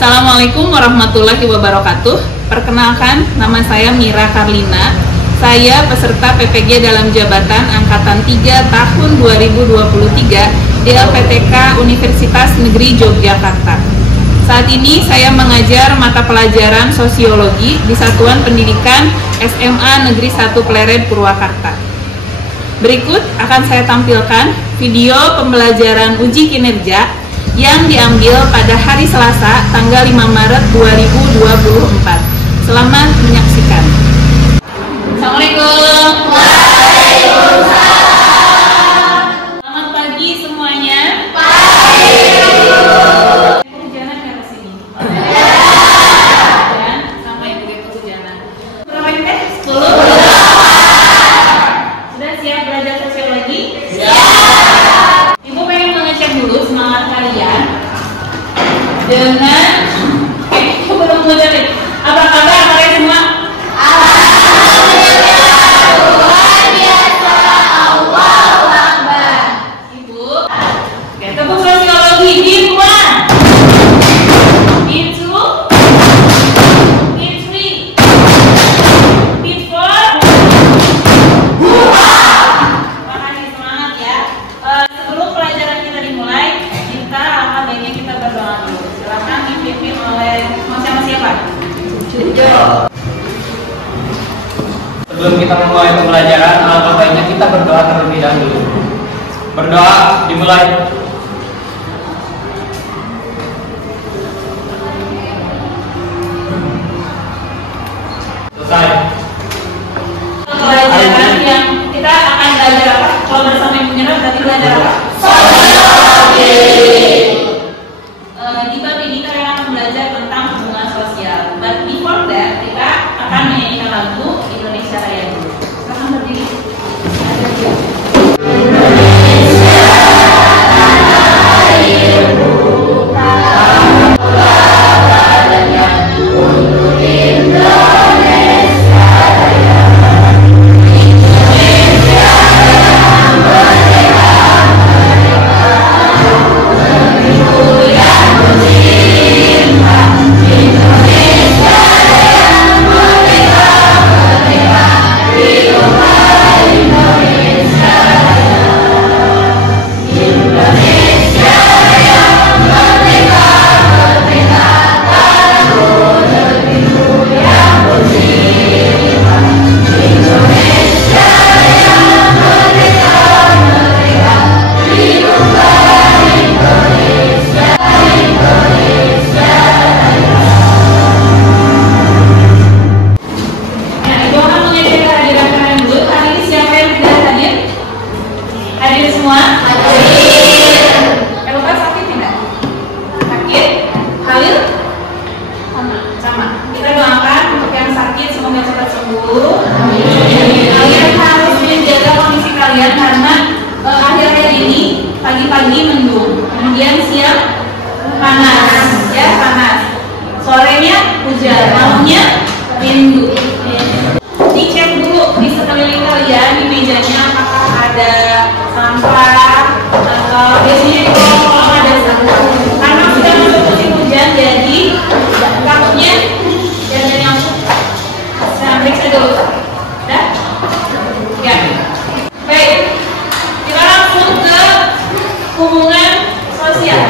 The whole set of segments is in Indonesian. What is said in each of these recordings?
Assalamualaikum warahmatullahi wabarakatuh. Perkenalkan, nama saya Mira Karlina. Saya peserta PPG dalam jabatan Angkatan 3 tahun 2023 di LPTK Universitas Negeri Yogyakarta. Saat ini saya mengajar mata pelajaran Sosiologi di Satuan Pendidikan SMA Negeri 1 Pleret Purwakarta. Berikut akan saya tampilkan video pembelajaran uji kinerja yang diambil pada hari Selasa tanggal 5 Maret 2024. Selamat menyaksikan. Assalamualaikum. Waalaikumsalam. Selamat pagi semuanya. Pagi. Kehujanan nggak ke sini? Dan sama ibu kehujanan. Berapa ini teh? 10. Sudah siap belajar sosiologi? Siap. Ibu pengen mengecek dulu semangat kalian dengan ibu belum mengucapkan apa kabar kalian semua? Sebelum kita memulai pembelajaran, alangkah baiknya kita berdoa terlebih dahulu. Berdoa dimulai. Selesai. Pelajaran yang kita akan belajar apa? Kalau bersama Ibu Mira berarti belajar apa? Sosiologi. Di bab ini kalian akan belajar tentang hubungan sosial. But before that, kita akan menyanyikan lagu Indonesia Raya dulu. Sekarang berdiri. Pagi-pagi mendung, kemudian siang panas, ya panas. Sorenya hujan, malamnya rindu. Dicek dulu di sekeliling kalian di mejanya apakah ada sampah atau biasanya di kolong ada sampah. Karena sudah masuk musim hujan, jadi takutnya jangan nyamuk. Saya periksa dulu. Dah? Ya. Baik. Kita langsung ke hubungan sosial.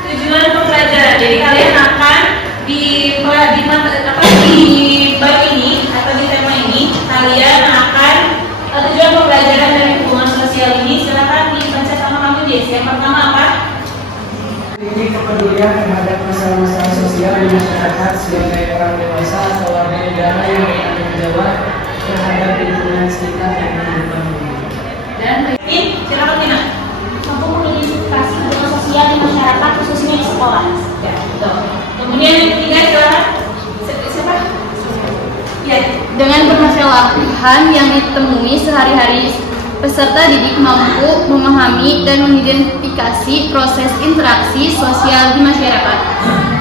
Tujuan pembelajaran. Jadi kalian akan di bab ini atau di tema ini kalian akan tujuan pembelajaran dari hubungan sosial ini. Silakan dibaca sama kamu Des. Yang pertama apa? Ini kepedulian terhadap masalah-masalah sosial di masyarakat sebagai orang dewasa atau warga negara yang bertanggung jawab terhadap lingkungan sekitar dan kehidupan dunia. Dan silakan Tina. Mampu mengidentifikasi hubungan sosial di masyarakat khususnya di sekolah. Ya, betul. Kemudian yang ketiga silakan. Siapa? Ya. Dengan permasalahan yang ditemui sehari-hari, peserta didik mampu memahami dan mengidentifikasi proses interaksi sosial di masyarakat.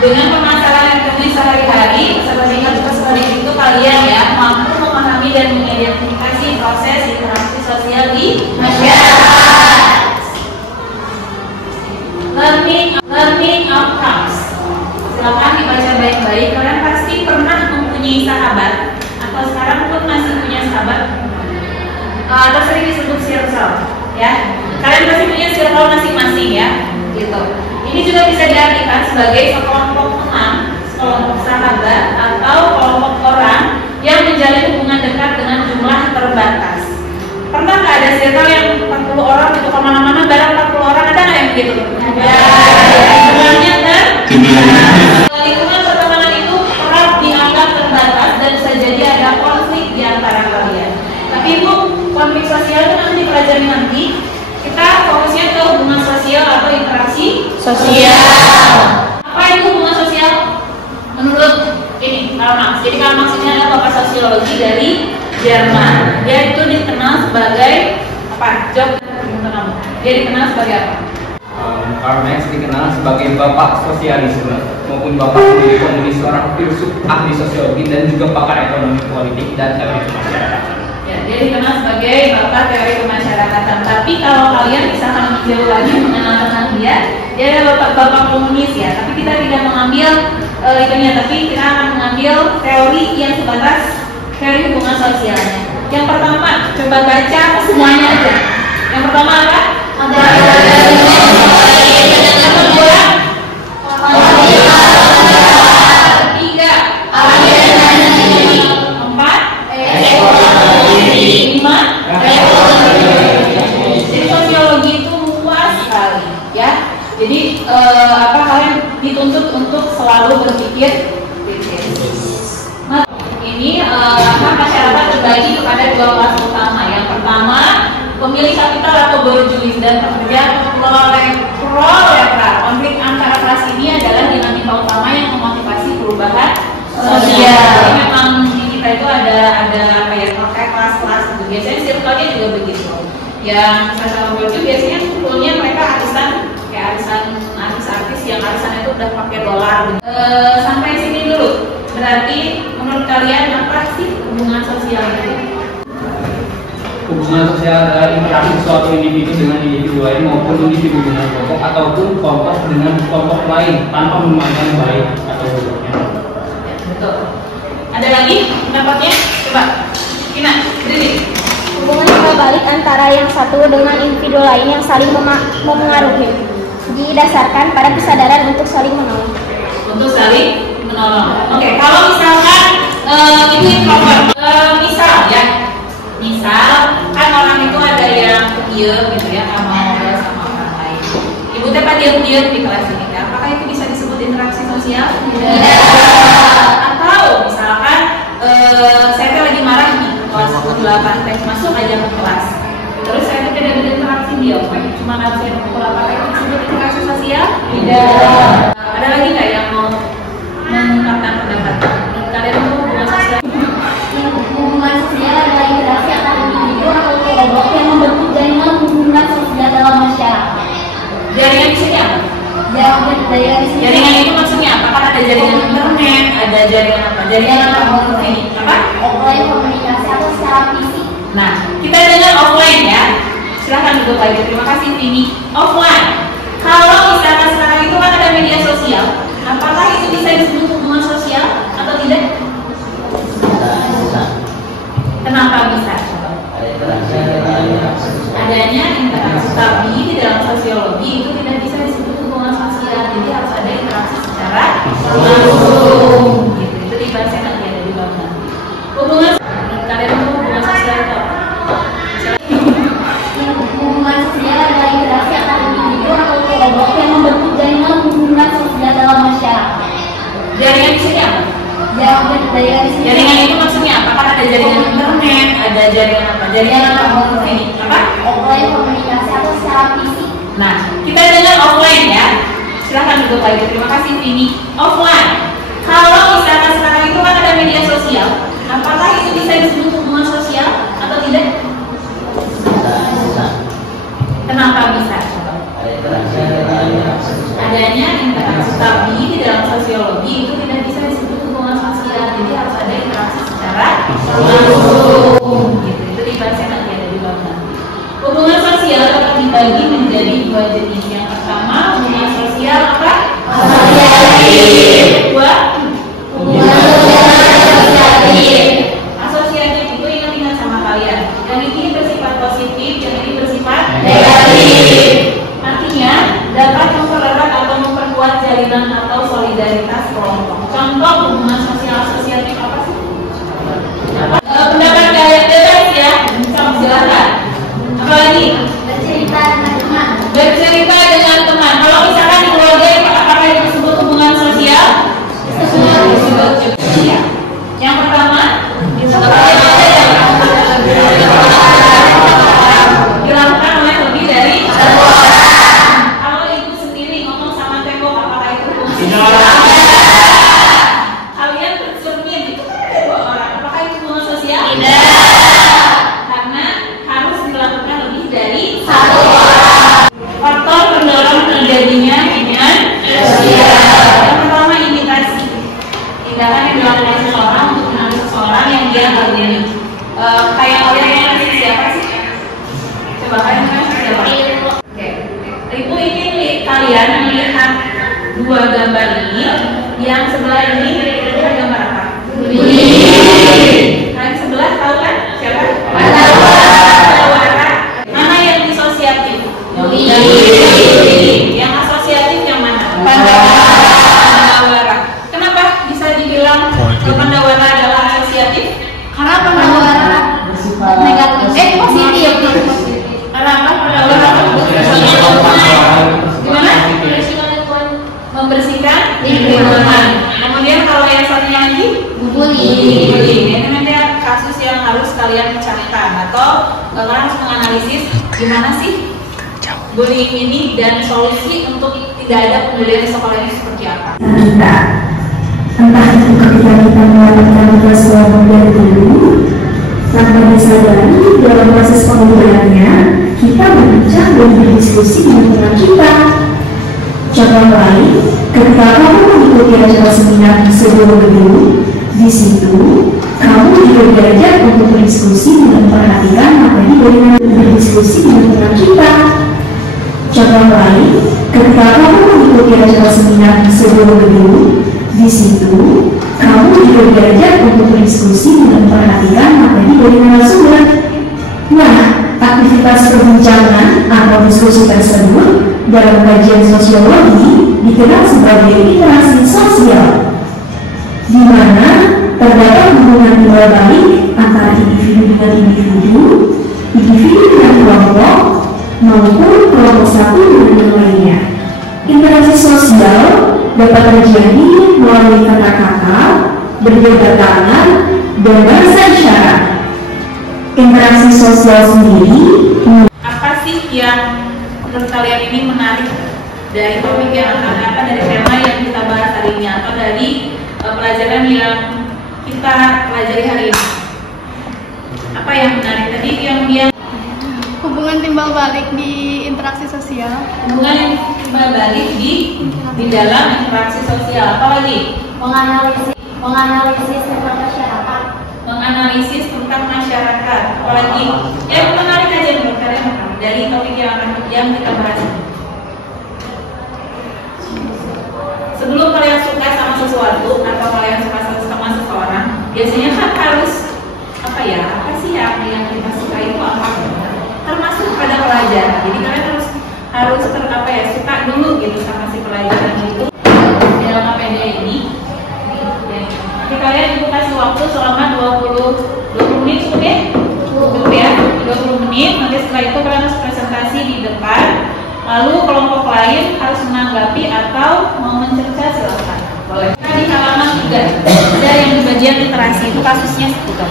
Dengan permasalahan yang ditemui sehari-hari, peserta didik itu kalian ya mampu memahami dan mengidentifikasi proses interaksi sosial di masyarakat. sahabat? Atau sering disebut circle, ya. Kalian pasti punya circle masing-masing, ya. Gitu. Ini juga bisa diartikan sebagai sekelompok teman, sekelompok sahabat, atau kelompok orang yang menjalin hubungan dekat dengan jumlah terbatas. Pernah nggak ada circle yang 40 orang itu kemana-mana bareng 40 orang, ada nggak yang begitu? Ada. Jumlahnya kan? Lingkungan pertemanan itu kerap dianggap terbatas dan bisa jadi ada konflik di antara kalian. Tapi Ibu, konflik sosial itu nanti dipelajari nanti. Kita fokusnya ke hubungan sosial atau interaksi sosial. Apa itu hubungan sosial? Menurut ini Karl Marx. Jadi Karl Marx ini adalah pakar sosiologi dari Jerman. Dia itu dikenal sebagai apa? Dia dikenal sebagai apa? Karl Marx dikenal sebagai bapak sosialisme maupun bapak teori komunis, seorang filsuf, ahli sosiologi dan juga pakar ekonomi politik dan teori kemasyarakatan. Ya, dia dikenal sebagai bapak teori kemasyarakatan. Tapi kalau kalian misalkan jauh lagi mengenal tentang dia adalah bapak komunis, ya. Tapi kita tidak mengambil itunya, tapi kita akan mengambil teori yang sebatas teori hubungan sosialnya. Yang pertama, coba baca semuanya aja. Yang pertama apa? Jadi kalian dituntut untuk selalu berpikir kritis. Ini masyarakat terbagi kepada dua kelas utama. Yang pertama, pemilik kapital atau borjuis dan pekerja proletar. Konflik antara kelas ini adalah dinamika utama yang memotivasi perubahan sosial. Jadi memang di kita itu ada kayak kelas-kelas gitu. Biasanya circle-nya juga begitu. Yang sama borjuis biasanya kumpulnya mereka arisan artis yang arisannya itu udah pakai dolar. Sampai sini dulu. Berarti menurut kalian apa sih hubungan sosial itu? Hubungan sosial adalah interaksi suatu individu dengan individu lain maupun individu dengan kelompok ataupun kelompok dengan kelompok lain tanpa memandang baik atau buruknya. Ya, betul. Ada lagi pendapatnya? Coba, Kina, berdiri. Hubungan balik antara yang satu dengan individu lain yang saling memengaruhi, didasarkan pada kesadaran untuk saling menolong. Untuk saling menolong. Oke, kalau misalkan itu introvert, misal kan orang itu ada yang diam gitu ya, nggak mau ngobrol sama orang lain. Ibu teh diam-diam di kelas ini, kan? Apakah itu bisa disebut interaksi sosial? Tidak. Atau misalkan saya tuh lagi marah nih, kelas 8 teh masuk aja ke kelas. Terus saya tuh tidak berinteraksi dia, cuma ngasih pukul. Apakah itu disebut interaksi sosial? Tidak. Ada lagi nggak yang mau mengungkapkan pendapat? Kalian mau hubungan sosial? Hubungan sosial adalah interaksi antara individu atau kelompok yang membentuk jaringan hubungan sosial dalam masyarakat. Jaringan di sini apa? Jaringan itu maksudnya apa? Kan ada jaringan internet, ada jaringan apa? Jaringan apa? Apa? Offline komunikasi atau secara fisik. Nah, kita dengan offline ya. Silahkan duduk lagi. Terima kasih Vini. Offline. Kalau misalkan sekarang itu kan ada media sosial, apakah itu bisa disebut hubungan sosial atau tidak? Kenapa bisa? Adanya interaksi, tapi di dalam sosiologi itu tidak bisa disebut hubungan sosial. Jadi harus ada interaksi secara langsung. Gitu. Itu dibahasnya nanti ada di bawah nanti. Hubungan kalian itu hubungan sosial itu apa? Hubungan sosial adalah interaksi antara individu atau kelompok yang membentuk jaringan hubungan sosial dalam masyarakat. Jaringan di sini apa? Jaringan itu maksudnya apa? Kan ada jaringan internet, ada jaringan apa? Jaringan apa? Apa? Offline komunikasi atau secara fisik. Nah, kita dengan offline ya. Silahkan duduk lagi. Terima kasih Vini. Offline. Kalau misalkan sekarang itu kan ada media sosial, apakah itu bisa disebut hubungan sosial atau tidak? Kenapa bisa? Adanya interaksi, tapi di dalam sosiologi itu tidak bisa disebut hubungan sosial. Jadi harus ada interaksi secara langsung. Gitu. Itu dibahasnya nanti ada di bawah nanti. Hubungan sosial dapat dibagi menjadi dua jenis. Yang pertama hubungan sosial apa? Asosiatif. Kedua hubungan sosial asosiatif. Asosiatif itu ingat-ingat sama kalian. Yang ini bersifat positif, yang ini bersifat negatif. Artinya dapat mempererat atau memperkuat jalinan atau solidaritas kelompok. Contoh hubungan sosial asosiatif apa sih? Pendapat kalian bebas ya, silakan. Apalagi? Bercerita dengan teman. Bercerita dengan teman. Kalau misalkan di keluarga, apakah itu disebut hubungan sosial? Disebut juga. Yang pertama, dilakukan oleh lebih dari satu orang. Kalau ibu sendiri ngomong sama tembok, apakah itu hubungan sosial? Kalian bercermin itu dua orang, apakah itu hubungan sosial? Tidak. Karena harus dilakukan lebih dari satu orang. Faktor pendorong terjadinya hubungan sosial. Yang pertama, imitasi. Tindakan yang dilakukan seseorang untuk mengambil seseorang yang dia kagumi. Kayak kalian yang siapa sih? Coba kalian siapa? Oke. Ibu ingin kalian melihat dua gambar ini. Yang sebelah ini kira-kira gambar apa? Nah, yang sebelah tahu kan siapa? Mana yang disosiatif? Yang asosiatif yang mana? Pandawara. Kenapa bisa dibilang Pandawara adalah asosiatif? Karena Pandawara negatif, positif. Karena apa? Pandawara gimana? Membersihkan lingkungan. Kemudian kalau yang satunya lagi bullying. Ini nanti kasus yang harus kalian camkan atau kalian harus menganalisis gimana sih bullying ini dan solusi untuk tidak ada pembelajaran di sekolah ini seperti apa. Kita entah itu ketika kita melakukan tugas kelompok dulu tanpa disadari dalam proses pembelajarannya kita berbincang dan berdiskusi dengan teman kita. Contoh lain, ketika kamu mengikuti acara seminar di sebuah gedung, di situ kamu juga belajar untuk berdiskusi dan memperhatikan materi dengan berdiskusi dengan teman kita. Contoh lain, ketika kamu mengikuti acara seminar di sebuah gedung, di situ kamu juga belajar untuk berdiskusi dan memperhatikan materi dari narasumber. Nah, aktivitas perbincangan atau diskusi tersebut dalam kajian sosiologi dikenal sebagai interaksi sosial, di mana terdapat hubungan timbal balik antara individu dengan individu, individu dengan kelompok, maupun kelompok satu dengan yang lainnya. Interaksi sosial dapat terjadi melalui kata-kata, berjabat tangan, dan bahasa isyarat. Interaksi sosial sendiri. Apa sih yang menurut kalian ini menarik dari topik yang apa dari tema yang kita bahas hari ini atau dari pelajaran yang kita pelajari hari ini? Apa yang menarik tadi yang Hubungan timbal balik di interaksi sosial. hubungan yang timbal balik di dalam interaksi sosial. Apa lagi? Menganalisis tentang masyarakat. Menganalisis tentang masyarakat. Apalagi yang menarik aja menurut kalian dari topik yang kita bahas. Sebelum kalian suka sama sesuatu atau kalian suka sama seseorang, biasanya kan harus apa sih yang kita suka itu apa? Termasuk pada pelajaran. Jadi kalian harus suka dulu gitu sama si pelajaran itu dalam APD ini. Jadi kalian ibu kasih waktu selama 20 menit cukup ya? Cukup ya, 20 menit. Nanti setelah itu kalian harus presentasi di depan. Lalu kelompok lain harus menanggapi atau mau mencerca silakan. Boleh. Nah, di halaman 3 ada yang di bagian literasi itu kasusnya seputar.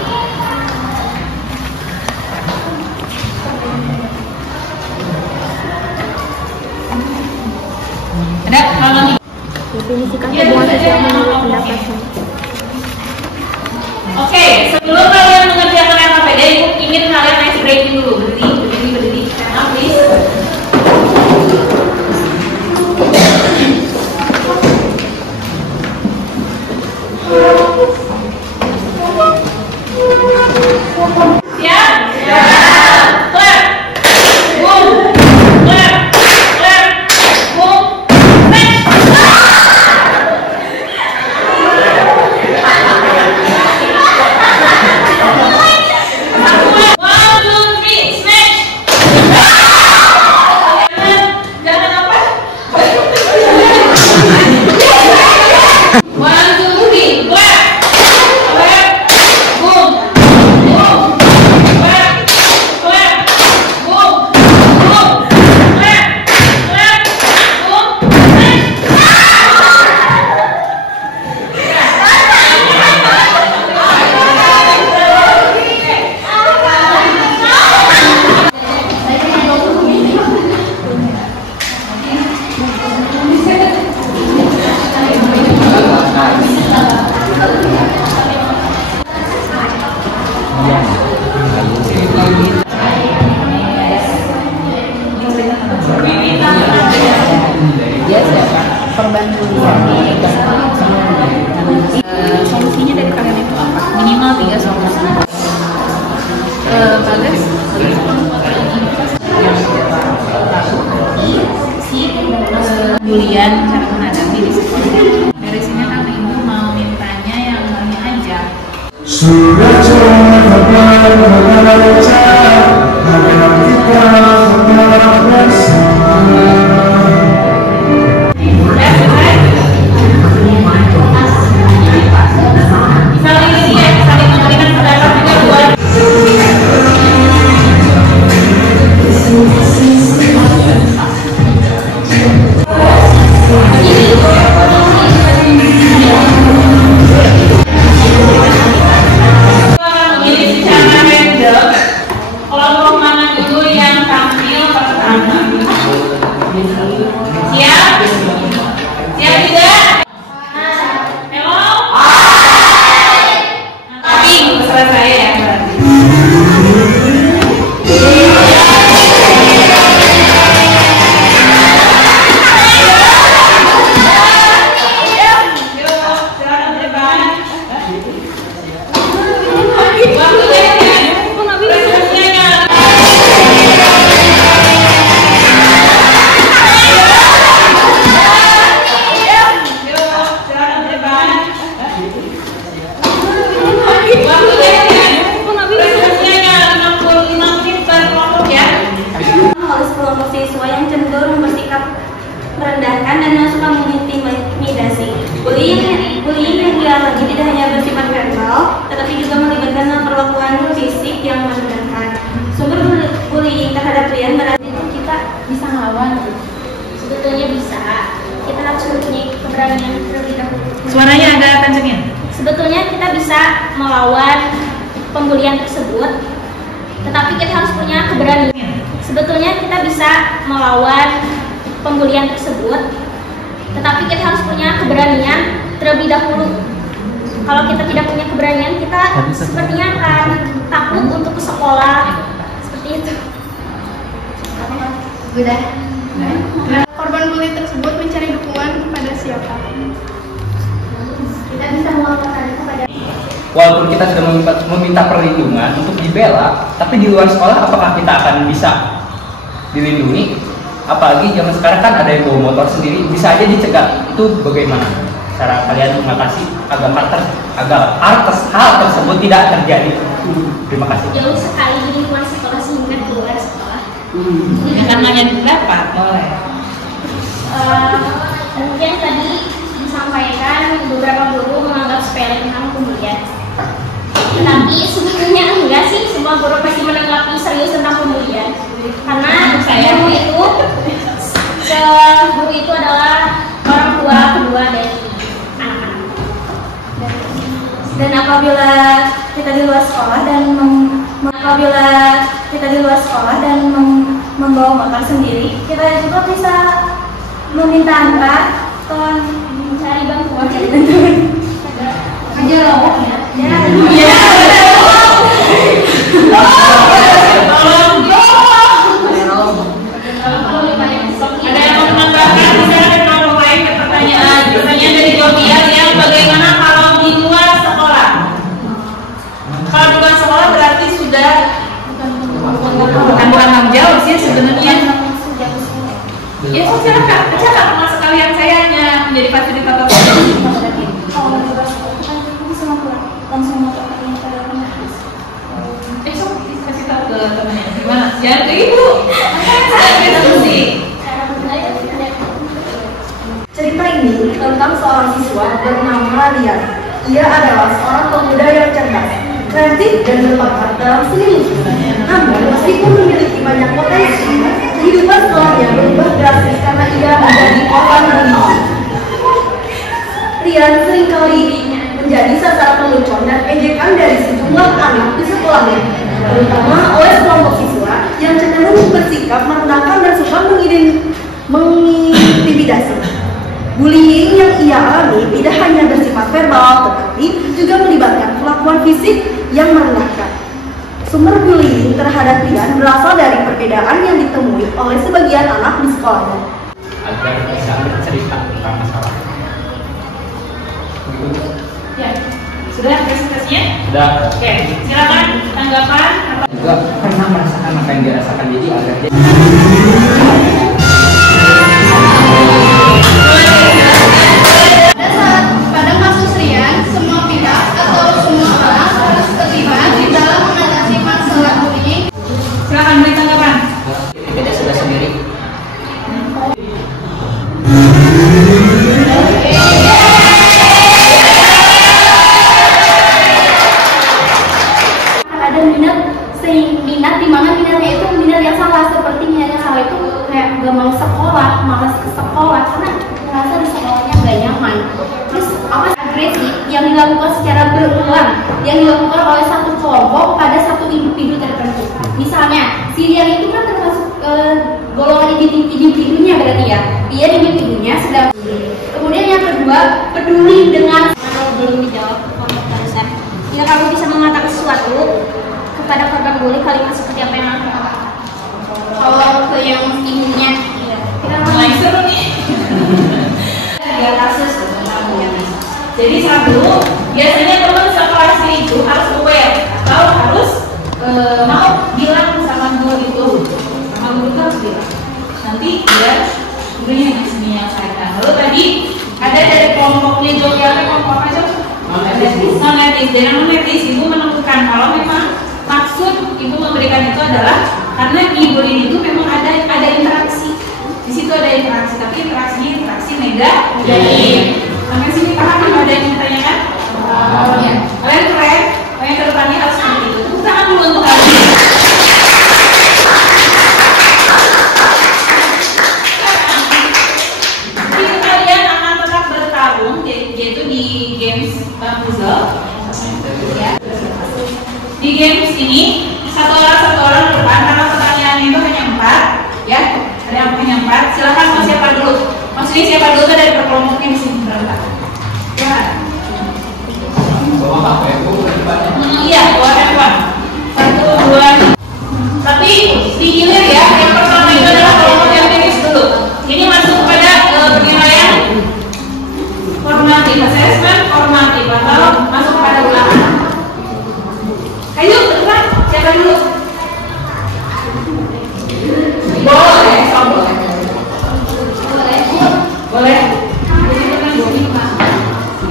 Ada halaman 3. Definisikan hubungan sosial menurut pendapat saya. Oke, sebelum kalian mengerjakan LKPD, ibu ingin kalian ice breaking dulu. Berdiri. Stand up, please. Siap? Siap. Clap. Boom. Clap. Clap. Boom. Next. Bagas. Julian cara menghadapi di sekolah. Dari sini kan ibu mau mintanya yang kami ajak. Sudah merendahkan dan suka mengintimidasi. Bullying yang dialami tidak hanya bersifat verbal, tetapi juga melibatkan perlakuan fisik yang merendahkan. Sumber bullying terhadap Rian berarti kita bisa melawan. Sebetulnya bisa. Kita harus mempunyai keberanian terlebih dahulu. Suaranya agak kencengin. Sebetulnya kita bisa melawan pembulian tersebut, tetapi kita harus punya keberanian. Sebetulnya kita bisa melawan pembulian tersebut, tetapi kita harus punya keberanian terlebih dahulu. Kalau kita tidak punya keberanian, kita sepertinya akan takut untuk ke sekolah, seperti itu. Udah. Korban bully tersebut mencari dukungan kepada siapa? Kita bisa melakukan kepada. Walaupun kita sudah meminta perlindungan untuk dibela, tapi di luar sekolah apakah kita akan bisa dilindungi? Apalagi zaman sekarang kan ada yang bawa motor sendiri, bisa aja dicegat. Itu bagaimana cara kalian mengatasi agar hal tersebut tidak terjadi? Terima kasih. Jauh sekali di lingkungan sekolah sehingga keluar sekolah. Akan nanya dapat boleh. Mungkin tadi disampaikan beberapa guru menganggap sepele tentang pembulian. Tetapi sebetulnya enggak sih, semua guru pasti menanggapi serius tentang pembulian. Karena guru itu adalah orang tua kedua dari anak-anak. Dan apabila kita di luar sekolah dan membawa motor sendiri, kita juga bisa meminta antar atau mencari bantuan. Aja loh ya. Ya. Ada yang mau menambahkan? Misalnya kalau lain pertanyaan, biasanya dari Jovian yang bagaimana kalau di luar sekolah? Kalau di luar sekolah berarti sudah bukan tanggung jawab sih sebenarnya. Ya silakan, sama sekalian saya hanya menjadi fasilitator. Langsung mau ke kasih tahu ke temannya gimana? Jangan ke ibu. Diskusi. Cerita ini tentang seorang siswa bernama Rian. Ia adalah seorang pemuda yang cerdas, kreatif dan berbakat dalam seni musik. Namun, meskipun memiliki banyak potensi, kehidupan sekolahnya berubah drastis karena ia menjadi korban bullying. Rian seringkali menjadi sasaran lelucon dan ejekan dari sejumlah anak di sekolahnya, terutama oleh kelompok siswa yang cenderung bersikap merendahkan dan suka mengintimidasi. Bullying yang ia alami tidak hanya bersifat verbal, tetapi juga melibatkan perlakuan fisik yang merendahkan. Sumber bullying terhadap Rian berasal dari perbedaan yang ditemui oleh sebagian anak di sekolahnya. Agar bisa bercerita tentang masalah. Ya, sudah presentasinya? Sudah. Oke, silakan tanggapan. nggak pernah merasakan apa yang dirasakan, jadi agar dia Pada kasus Rian, semua pihak atau semua orang harus terlibat di dalam mengatasi masalah bullying. Silakan beri tanggapan. beda sudah sendiri. Ada minat di mana minatnya itu minat yang salah, seperti minat yang salah itu kayak gak mau sekolah, malas ke sekolah karena merasa di sekolahnya gak nyaman. Terus apa agresif yang dilakukan secara berulang, yang dilakukan oleh satu kelompok pada satu individu tertentu. Misalnya si Rian itu kan termasuk golongan individunya, berarti ya dia individunya sedang. Kemudian yang kedua, peduli dengan belum dijawab barusan. Jika kamu bisa mengatakan sesuatu kepada korban bully, kalimat seperti apa yang aku katakan? Kalau ke yang ibunya, Kita Mulai seru nih. tiga kasus. Jadi satu, biasanya teman sekelasnya itu harus aware atau harus mau bilang sama guru itu, sama guru itu harus bilang. Nanti dia gurunya yang menyelesaikan. Lalu tadi ada dari kelompoknya Jogja, kelompok apa aja? Non-etis. Dari non-etis ibu menemukan kalau memang maksud ibu memberikan itu adalah karena di bullying itu memang ada interaksi. Di situ ada interaksi, tapi interaksi negatif. Sampai sini paham apa ada yang ditanyakan? Ya. Kalian keren, kalian kedepannya harus seperti itu. Tepuk tangan dulu untuk kalian. Jadi kalian akan tetap bertarung, yaitu di games puzzle. Ya. Di games ini satu orang depan, karena pertanyaannya itu hanya 4, ya. Ada yang hanya 4. Silakan mau siapa dulu? Maksudnya siapa dulu tuh dari perkelompoknya di sini berangkat. Ya. Bawa HP bu depannya. Iya, bawa handphone. 1, 2. Tapi digilir ya. Yang pertama itu adalah kelompok yang finish dulu. Ini masuk kepada penilaian formatif, assessment formatif atau masuk pada ulangan. Ayo ke depan. Siapa dulu? Boleh, boleh.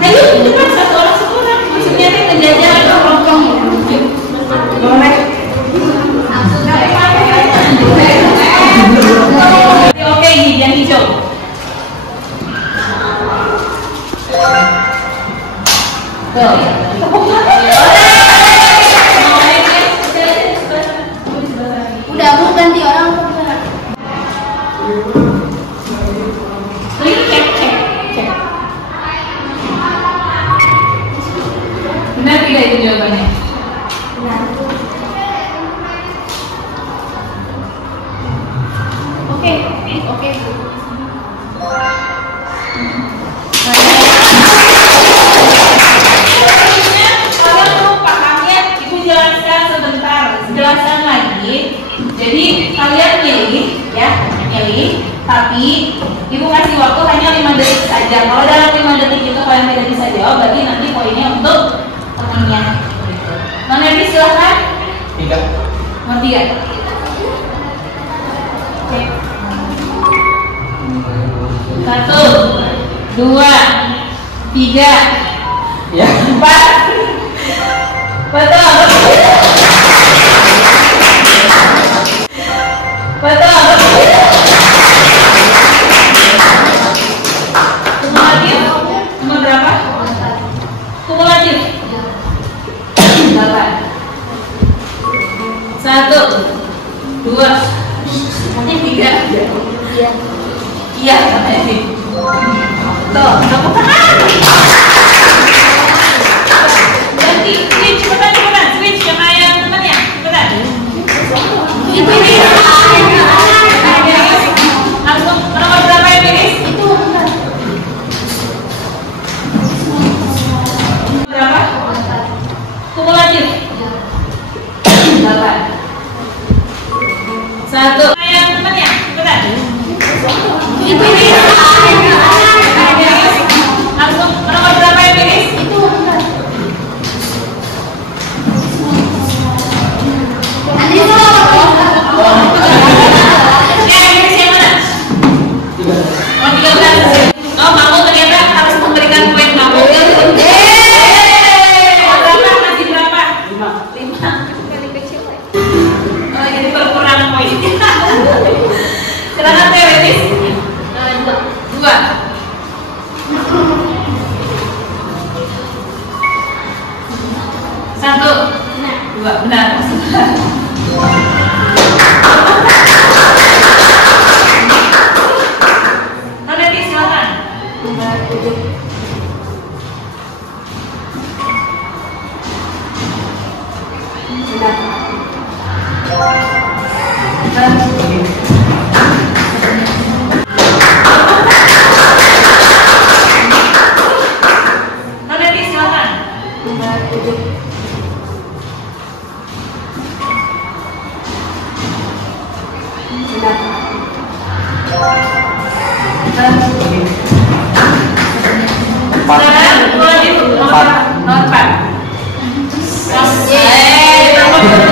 Ayo ke depan satu orang. Maksudnya itu ngejajah atau kelompok. Boleh. Oke, yang hijau. udah aku ganti orang aku bisa. Cek. Benar tidak itu jawabannya? Oke. Kalian perlu paham ya, Ibu jelaskan sebentar, jelaskan lagi. Jadi kalian milih ya, tapi Ibu kasih waktu hanya 5 detik saja. Kalau dalam 5 detik itu kalian tidak bisa jawab, berarti nanti poinnya untuk temannya. Non-etis silahkan. 3. Nomor 3. Oke. 1, 2, 3, Ya. 4. Betul. Kumulatif nomor berapa? Kumulatif 8. 1, 2, 3. Iya, tuh, tepuk tangan. Ganti, switch, cepetan, switch sama yang temannya, cepetan. Langsung nomor berapa yang finish? Itu Berapa? Kumulatif 8. 1. Yang temannya, cepetan. Langsung nomor berapa yang finish? itu Anda jadi berkurang poinnya. Silakan teoretis. Dua. Satu. Dua. Benar. Teoretis silakan. Teoretis silakan. Sekarang mulai nomor 4.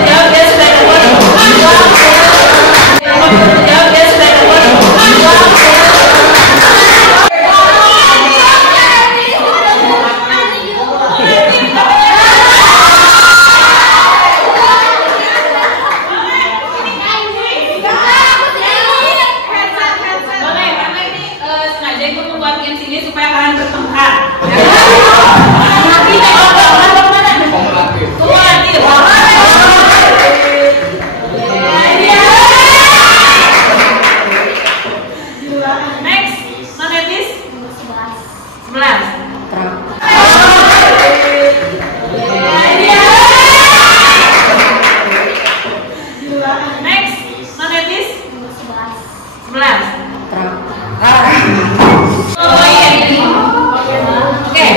Jawab dia sudah keluar. Jawab dia sudah keluar. Boleh, karena ini sengaja itu membuat games ini supaya kalian bertengkar. Next, Manetis 11. Next, Manetis 11. Oh iya ini. Oke.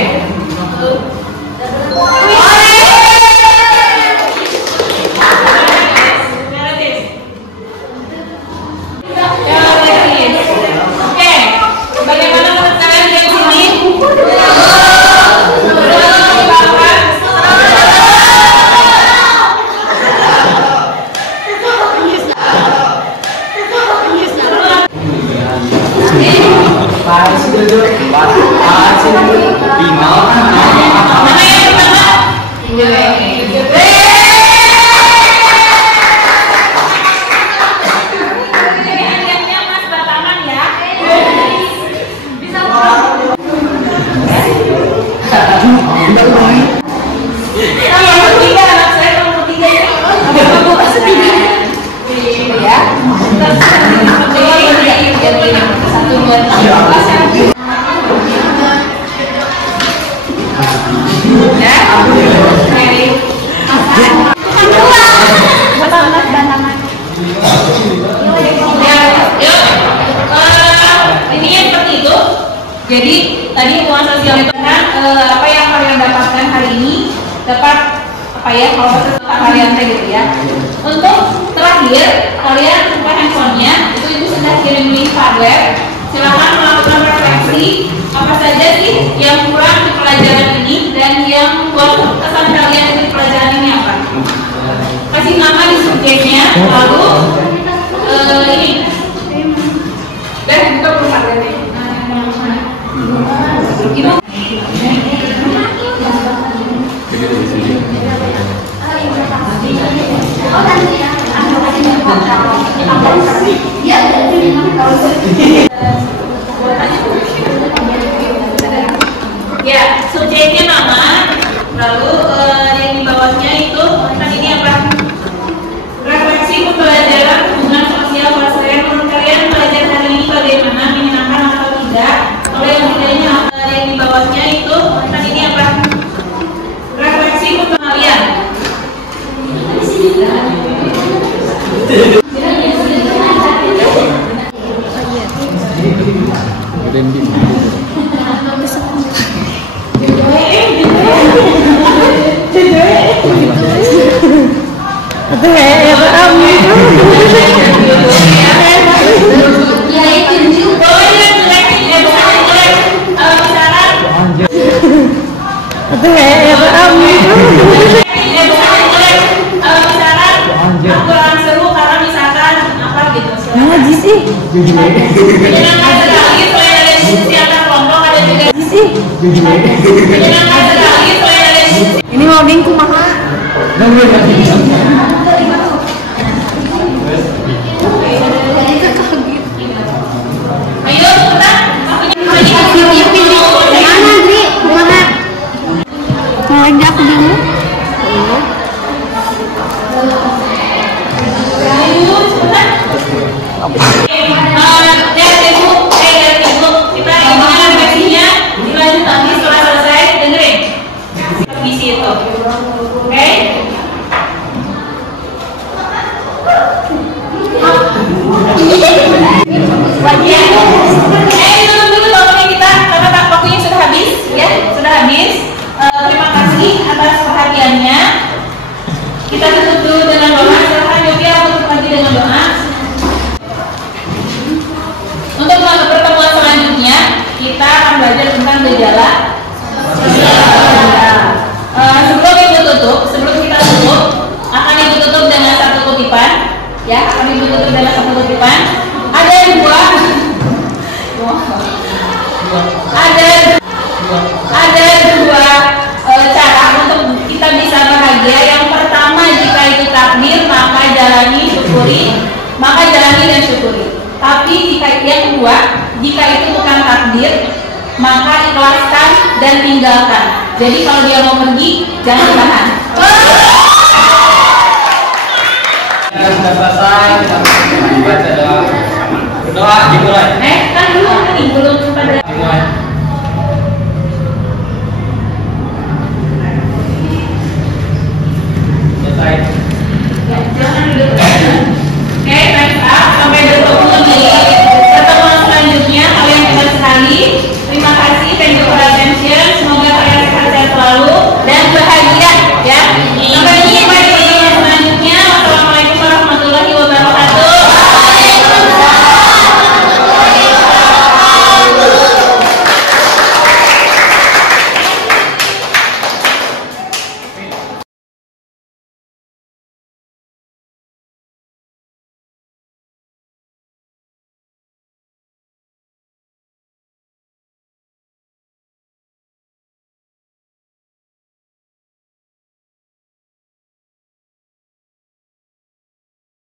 Oke, bagaimana menurut kalian dari sini? Mana yang pertama? Hadiahnya Mas Bataman ya. Bisa yang ketiga, anak saya yang ketiga ini. Ya. Satu, dua, tiga. Intinya seperti itu. Jadi tadi hubungan sosial itu kan apa yang kalian dapatkan hari ini dapat apa ya kalau kalian gitu ya. Untuk terakhir kalian buka handphonenya itu sudah kirim link hardware. Silakan melakukan refleksi apa saja sih yang kurang di pelajaran ini dan yang buat kesan kalian di pelajaran ini apa? Kasih nama di subjeknya, lalu ini dan buka perhatiannya. Ya, subjeknya nama, lalu yang di bawahnya itu tentang ini apa? Refleksi pembelajaran hubungan sosial kalian. Menurut kalian belajar hari ini bagaimana, menyenangkan atau tidak? Kalau yang tidaknya yang di bawahnya itu tentang ini apa? Refleksi pembelajaran. Kurang seru karena misalkan apa gitu. Ngaji sih. Menyenangkan sekali selain ada diskusi antar kelompok ada juga sih. Menyenangkan sekali selain ada diskusi. Ini mau bingku mah. Ya, akan ibu tutup dalam satu kutipan. Ada dua cara untuk kita bisa bahagia. Yang pertama, jika itu takdir, maka jalani, syukuri, maka jalani dan syukuri. Tapi jika yang kedua, jika itu bukan takdir, maka ikhlaskan dan tinggalkan. Jadi kalau dia mau pergi, jangan tahan. Sudah selesai, kita baca doa. Doa dimulai. Kan dulu nih belum pada. Dimulai.